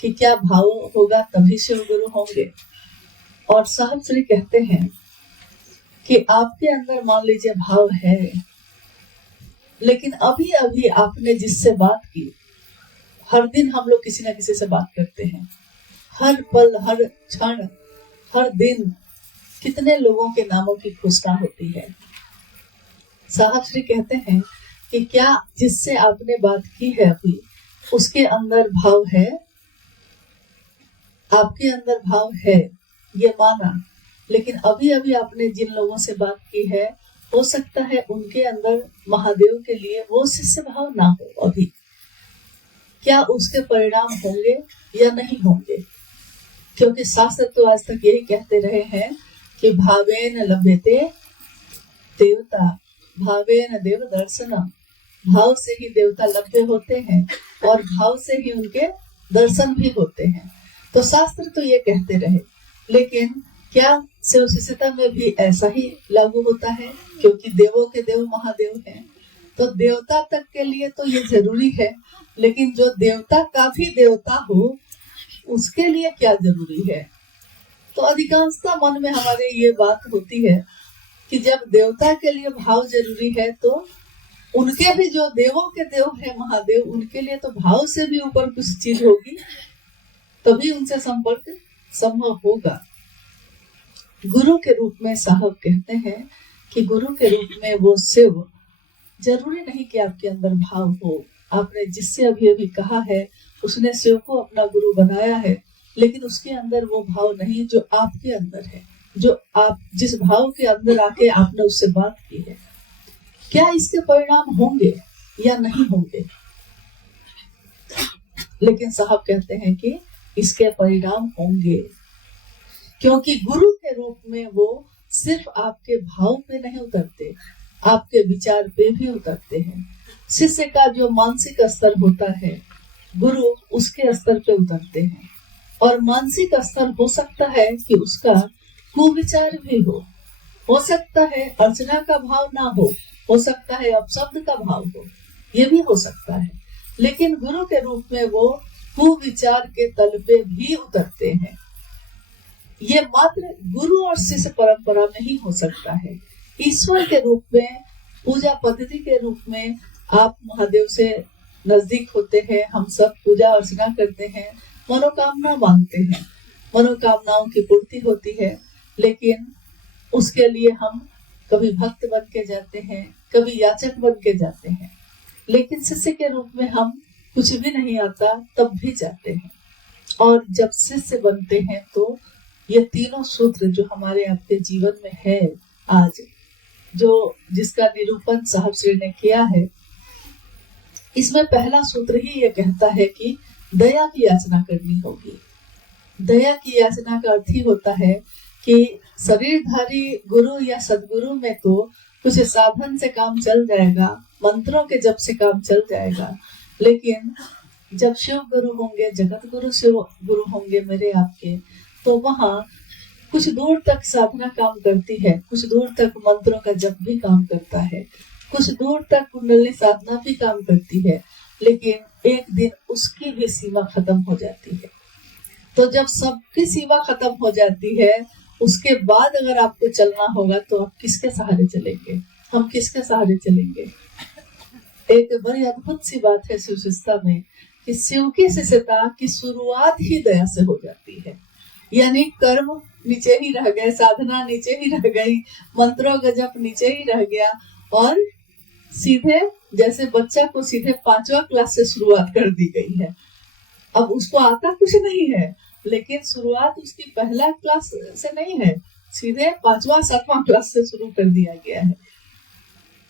कि क्या भाव होगा तभी शिव गुरु होंगे। और साहब श्री कहते हैं कि आपके अंदर मान लीजिए भाव है, लेकिन अभी अभी आपने जिससे बात की, हर दिन हम लोग किसी ना किसी से बात करते हैं, हर पल हर क्षण हर दिन कितने लोगों के नामों की घोषणा होती है। साहब श्री कहते हैं कि क्या जिससे आपने बात की है अभी उसके अंदर भाव है, आपके अंदर भाव है ये माना, लेकिन अभी अभी आपने जिन लोगों से बात की है हो सकता है उनके अंदर महादेव के लिए वो शिष्य भाव ना हो अभी, क्या उसके परिणाम होंगे या नहीं होंगे? क्योंकि शास्त्र तो आज तक यही कहते रहे हैं कि भावेन लभ्यते देवता, भावेन देव दर्शनम, भाव से ही देवता लभ्य होते हैं और भाव से ही उनके दर्शन भी होते हैं। तो शास्त्र तो ये कहते रहे, लेकिन क्या शिव शिष्यता में भी ऐसा ही लागू होता है? क्योंकि देवों के देव महादेव हैं, तो देवता तक के लिए तो ये जरूरी है, लेकिन जो देवता का भी देवता हो उसके लिए क्या जरूरी है? तो अधिकांशता मन में हमारे ये बात होती है कि जब देवता के लिए भाव जरूरी है तो उनके भी जो देवों के देव है महादेव, उनके लिए तो भाव से भी ऊपर कुछ चीज होगी, तभी उनसे संपर्क संभव होगा। गुरु के रूप में साहब कहते हैं कि गुरु के रूप में वो शिव, जरूरी नहीं कि आपके अंदर भाव हो। आपने जिससे अभी अभी कहा है उसने शिव को अपना गुरु बनाया है, लेकिन उसके अंदर वो भाव नहीं जो आपके अंदर है, जो आप जिस भाव के अंदर आके आपने उससे बात की है। क्या इसके परिणाम होंगे या नहीं होंगे? लेकिन साहब कहते हैं कि इसके परिणाम होंगे, क्योंकि गुरु के रूप में वो सिर्फ आपके भाव पे नहीं उतरते, आपके विचार पे भी उतरते हैं। शिष्य का जो मानसिक स्तर होता है, गुरु उसके स्तर पे उतरते हैं। और मानसिक स्तर हो सकता है कि उसका कुविचार भी हो सकता है अर्चना का भाव ना हो सकता है अपशब्द का भाव हो, ये भी हो सकता है। लेकिन गुरु के रूप में वो कुविचार के तल पे भी उतरते हैं। ये मात्र गुरु और शिष्य परंपरा में ही हो सकता है। ईश्वर के रूप में, पूजा पद्धति के रूप में आप महादेव से नजदीक होते हैं, हम सब पूजा अर्चना करते हैं, मनोकामना मांगते हैं, मनोकामनाओं की पूर्ति होती है, लेकिन उसके लिए हम कभी भक्त बन के जाते हैं, कभी याचक बन के जाते हैं। लेकिन शिष्य के रूप में हम कुछ भी नहीं आता तब भी जाते हैं। और जब शिष्य बनते हैं तो ये तीनों सूत्र जो हमारे आपके जीवन में है आज, जो जिसका निरूपण साहब श्री ने किया है, इसमें पहला सूत्र ही ये कहता है कि दया की याचना करनी होगी। दया की याचना का अर्थ ही होता है कि शरीरधारी गुरु या सदगुरु में तो कुछ साधन से काम चल जाएगा, मंत्रों के जप से काम चल जाएगा, लेकिन जब शिव गुरु होंगे, जगत गुरु शिव गुरु होंगे मेरे आपके, तो वहाँ कुछ दूर तक साधना काम करती है, कुछ दूर तक मंत्रों का जप भी काम करता है, कुछ दूर तक कुंडली साधना भी काम करती है, लेकिन एक दिन उसकी भी सीमा खत्म हो जाती है। तो जब सबकी सीमा खत्म हो जाती है, उसके बाद अगर आपको चलना होगा तो आप किसके सहारे चलेंगे? हम किसके सहारे चलेंगे? एक बड़ी अद्भुत सी बात है शिव शिष्यता में कि शिव की शिष्यता की शुरुआत ही दया से हो जाती है। यानी कर्म नीचे ही रह गए, साधना नीचे ही रह गई, मंत्रों का जप नीचे ही रह गया, और सीधे जैसे बच्चा को सीधे 5वां क्लास से शुरुआत कर दी गई है। अब उसको आता कुछ नहीं है, लेकिन शुरुआत उसकी पहला क्लास से नहीं है, सीधे 5वां 7वां क्लास से शुरू कर दिया गया है।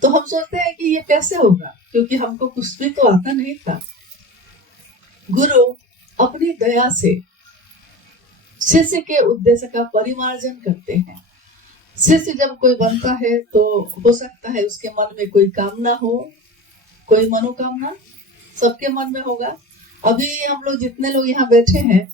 तो हम सोचते हैं कि ये कैसे होगा, क्योंकि हमको कुछ भी तो आता नहीं था। गुरु अपनी दया से शिष्य के उद्देश्य का परिमार्जन करते हैं। शिष्य जब कोई बनता है तो हो सकता है उसके मन में कोई कामना हो, कोई मनोकामना सबके मन में होगा। अभी हम लोग जितने लोग यहाँ बैठे हैं,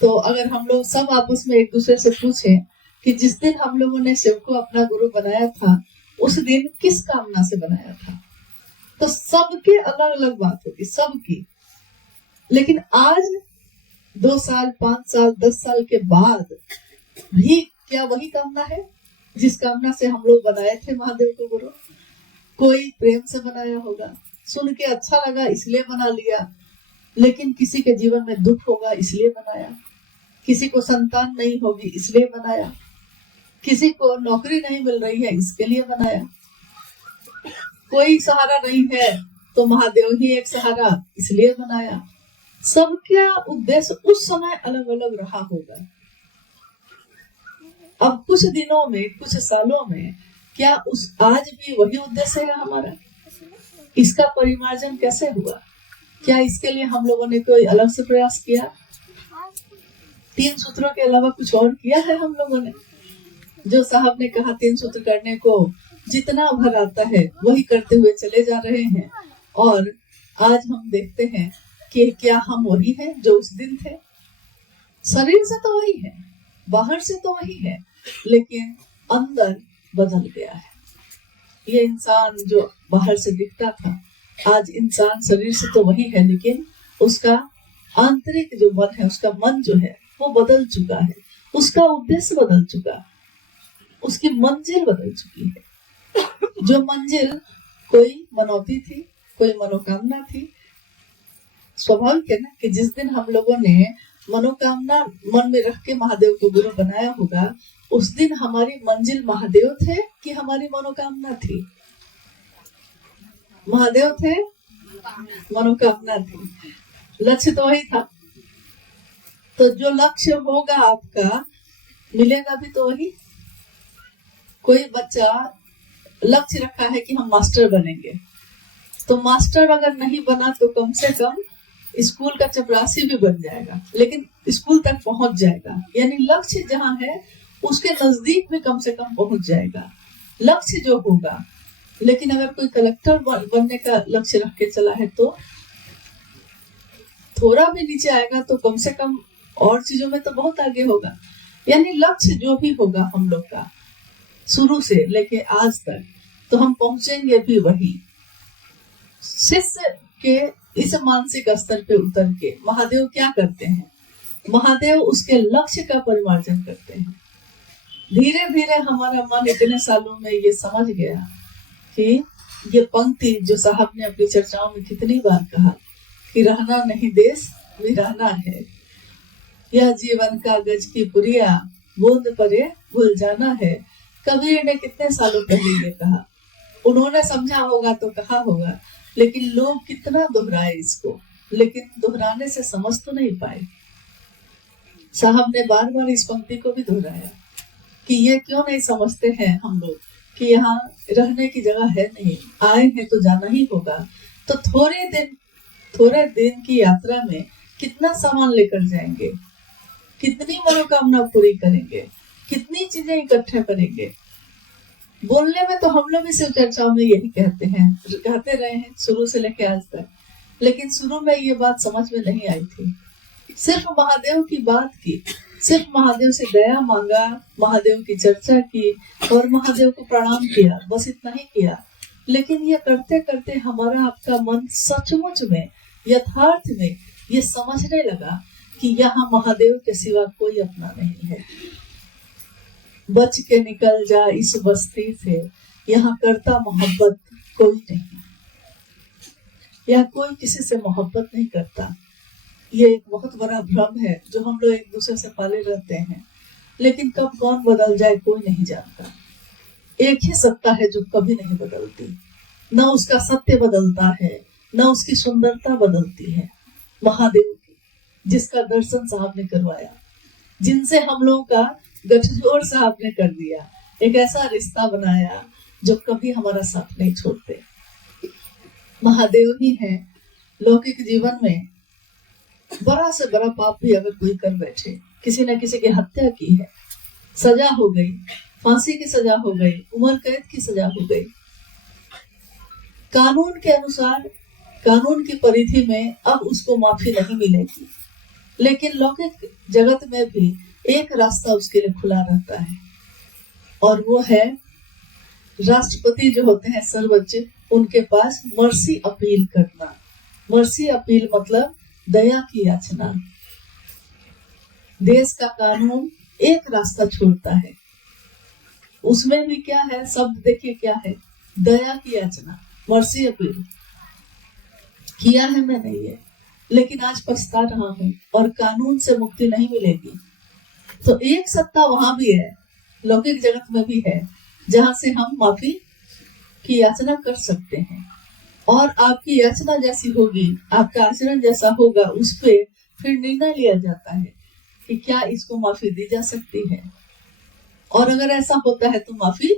तो अगर हम लोग सब आपस में एक दूसरे से पूछें कि जिस दिन हम लोगों ने शिव को अपना गुरु बनाया था, उस दिन किस कामना से बनाया था, तो सबके अलग अलग बात होगी, सबकी। लेकिन आज 2 साल, 5 साल, 10 साल के बाद भी क्या वही कामना है जिस कामना से हम लोग बनाए थे महादेव को गुरु? कोई प्रेम से बनाया होगा, सुन के अच्छा लगा इसलिए बना लिया, लेकिन किसी के जीवन में दुख होगा इसलिए बनाया, किसी को संतान नहीं होगी इसलिए बनाया, किसी को नौकरी नहीं मिल रही है इसके लिए बनाया, कोई सहारा नहीं है तो महादेव ही एक सहारा इसलिए बनाया। सबका उद्देश्य उस समय अलग अलग रहा होगा। अब कुछ दिनों में, कुछ सालों में क्या उस आज भी वही उद्देश्य है हमारा? इसका परिमार्जन कैसे हुआ? क्या इसके लिए हम लोगों ने कोई अलग से प्रयास किया? 3 सूत्रों के अलावा कुछ और किया है हम लोगों ने? जो साहब ने कहा 3 सूत्र करने को जितना भर आता है वही करते हुए चले जा रहे हैं, और आज हम देखते हैं कि क्या हम वही हैं जो उस दिन थे? शरीर से तो वही है, बाहर से तो वही है, लेकिन अंदर बदल गया है। ये इंसान जो बाहर से दिखता था, आज इंसान शरीर से तो वही है, लेकिन उसका आंतरिक जो मन है, उसका मन जो है वो बदल चुका है, उसका उद्देश्य बदल चुका, उसकी मंजिल बदल चुकी है। जो मंजिल कोई मनौती थी, कोई मनोकामना थी, स्वाभाविक है ना कि जिस दिन हम लोगों ने मनोकामना मन में रख के महादेव को गुरु बनाया होगा, उस दिन हमारी मंजिल महादेव थे कि हमारी मनोकामना थी? महादेव थे, मनोकामना थी, लक्ष्य तो वही था। तो जो लक्ष्य होगा आपका, मिलेगा भी तो वही। कोई बच्चा लक्ष्य रखा है कि हम मास्टर बनेंगे, तो मास्टर अगर नहीं बना तो कम से कम स्कूल का चपरासी भी बन जाएगा, लेकिन स्कूल तक पहुंच जाएगा। यानी लक्ष्य जहां है उसके नजदीक भी कम से कम पहुंच जाएगा, लक्ष्य जो होगा। लेकिन अगर कोई कलेक्टर बनने का लक्ष्य रख के चला है तो थोड़ा भी नीचे आएगा तो कम से कम और चीजों में तो बहुत आगे होगा। यानी लक्ष्य जो भी होगा हम लोग का शुरू से लेके आज तक, तो हम पहुंचेंगे भी वही। शिष्य के इस मानसिक स्तर पे उतर के महादेव क्या करते हैं? महादेव उसके लक्ष्य का परिमार्जन करते हैं। धीरे धीरे हमारा मन इतने सालों में ये समझ गया कि ये पंक्ति जो साहब ने अपनी चर्चाओं में कितनी बार कहा कि रहना नहीं देश वीराना है, यह जीवन का गज की पुरिया, बूंद परे भूल जाना है। कबीर ने कितने सालों पहले ये कहा, उन्होंने समझा होगा तो कहा होगा, लेकिन लोग कितना दोहराए इसको, लेकिन दोहराने से समझ तो नहीं पाए। साहब ने बार बार इस पंक्ति को भी दोहराया कि ये क्यों नहीं समझते हैं हम लोग कि यहाँ रहने की जगह है नहीं, आए हैं तो जाना ही होगा। तो थोड़े दिन की यात्रा में कितना सामान लेकर जाएंगे, कितनी मनोकामना पूरी करेंगे, कितनी चीजें इकट्ठे करेंगे। बोलने में तो हम लोग इस चर्चाओं में यही कहते रहे हैं शुरू से लेकर आज तक, लेकिन शुरू में ये बात समझ में नहीं आई थी। सिर्फ महादेव की बात की, सिर्फ महादेव से दया मांगा, महादेव की चर्चा की और महादेव को प्रणाम किया, बस इतना ही किया। लेकिन ये करते करते हमारा आपका मन सचमुच में, यथार्थ में ये समझने लगा कि यहाँ महादेव के सिवा कोई अपना नहीं है। बच के निकल जा इस बस्ती से, यहाँ करता मोहब्बत कोई नहीं, यहाँ कोई किसी से मोहब्बत नहीं करता। ये एक बहुत बड़ा भ्रम है जो हम लोग एक दूसरे से पाले रहते हैं, लेकिन कब कौन बदल जाए कोई नहीं जानता। एक ही सत्ता है जो कभी नहीं बदलती, न उसका सत्य बदलता है, न उसकी सुंदरता बदलती है। महादेव की, जिसका दर्शन साहब ने करवाया, जिनसे हम लोगों का गठजोड़ साहब ने कर दिया, एक ऐसा रिश्ता बनाया जो कभी हमारा साथ नहीं छोड़ते। महादेव ही है। लौकिक जीवन में बड़ा से बड़ा पाप भी अगर कोई कर बैठे, किसी न किसी की हत्या की है, सजा हो गई, फांसी की सजा हो गई, उम्र कैद की सजा हो गई, कानून के अनुसार, कानून की परिधि में अब उसको माफी नहीं मिलेगी। लेकिन लौकिक जगत में भी एक रास्ता उसके लिए खुला रहता है, और वो है राष्ट्रपति जो होते हैं सर्वोच्च, उनके पास मर्सी अपील करना। मर्सी अपील मतलब दया की याचना। देश का कानून एक रास्ता छोड़ता है, उसमें भी क्या है, शब्द देखिए क्या है, दया की याचना, मर्सी अपील किया है मैंने ये, लेकिन आज पछता रहा हूं और कानून से मुक्ति नहीं मिलेगी। तो एक सत्ता वहां भी है, लौकिक जगत में भी है, जहां से हम माफी की याचना कर सकते हैं, और आपकी याचना जैसी होगी, आपका आचरण जैसा होगा, उस पे फिर निर्णय लिया जाता है कि क्या इसको माफी दी जा सकती है, और अगर ऐसा होता है तो माफी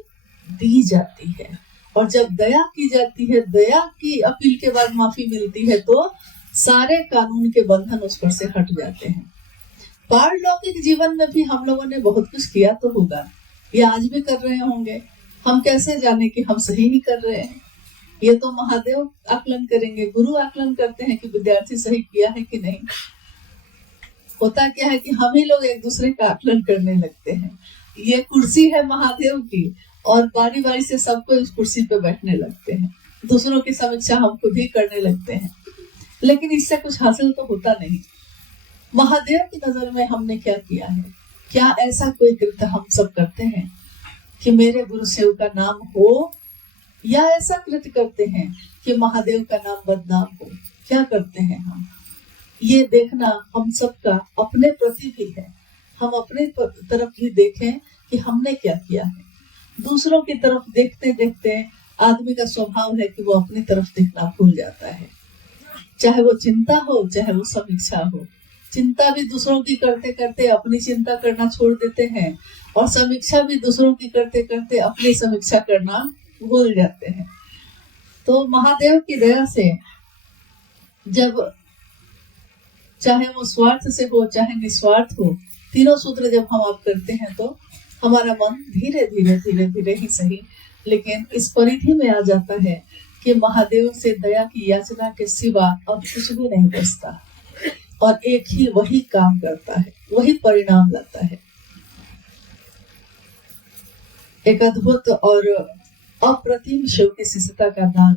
दी जाती है। और जब दया की जाती है, दया की अपील के बाद माफी मिलती है, तो सारे कानून के बंधन उस पर से हट जाते हैं। पारलौकिक जीवन में भी हम लोगों ने बहुत कुछ किया तो होगा, या आज भी कर रहे होंगे, हम कैसे जाने कि हम सही नहीं कर रहे हैं? ये तो महादेव आकलन करेंगे, गुरु आकलन करते हैं कि विद्यार्थी सही किया है कि नहीं। होता क्या है कि हम ही लोग एक दूसरे का आकलन करने लगते हैं। ये कुर्सी है महादेव की, और बारी बारी से सबको इस कुर्सी पे बैठने लगते हैं, दूसरों की समीक्षा हम खुद ही करने लगते हैं, लेकिन इससे कुछ हासिल तो होता नहीं। महादेव की नजर में हमने क्या किया है? क्या ऐसा कोई कृत्य हम सब करते हैं कि मेरे गुरु सेव का नाम हो, या ऐसा कृत्य करते हैं कि महादेव का नाम बदनाम हो? क्या करते हैं हम? ये देखना हम सबका अपने प्रति भी है। हम अपने तरफ भी देखें कि हमने क्या किया है। दूसरों की तरफ देखते देखते आदमी का स्वभाव है कि वो अपनी तरफ देखना भूल जाता है, चाहे वो चिंता हो, चाहे वो समीक्षा हो। चिंता भी दूसरों की करते करते अपनी चिंता करना छोड़ देते हैं, और समीक्षा भी दूसरों की करते करते अपनी समीक्षा करना भूल जाते हैं। तो महादेव की दया से जब चाहे वो स्वार्थ से हो चाहे निस्वार्थ हो, तीनों सूत्र जब हम आप करते हैं तो हमारा मन धीरे धीरे धीरे धीरे ही सही, लेकिन इस परिधि में आ जाता है कि महादेव से दया की याचना के सिवा अब कुछ भी नहीं बचता, और एक ही वही काम करता है, वही परिणाम लाता है। एक अद्भुत और अप्रतिम शिव की शिष्यता का दान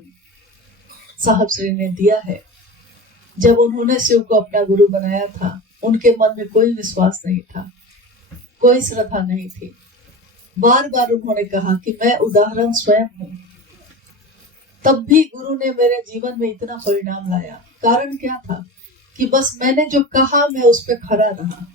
साहब श्री ने दिया है। जब उन्होंने शिव को अपना गुरु बनाया था, उनके मन में कोई विश्वास नहीं था, कोई श्रद्धा नहीं थी। बार बार उन्होंने कहा कि मैं उदाहरण स्वयं हूँ। तब भी गुरु ने मेरे जीवन में इतना परिणाम लाया। कारण क्या था कि बस मैंने जो कहा मैं उस पर खड़ा रहा,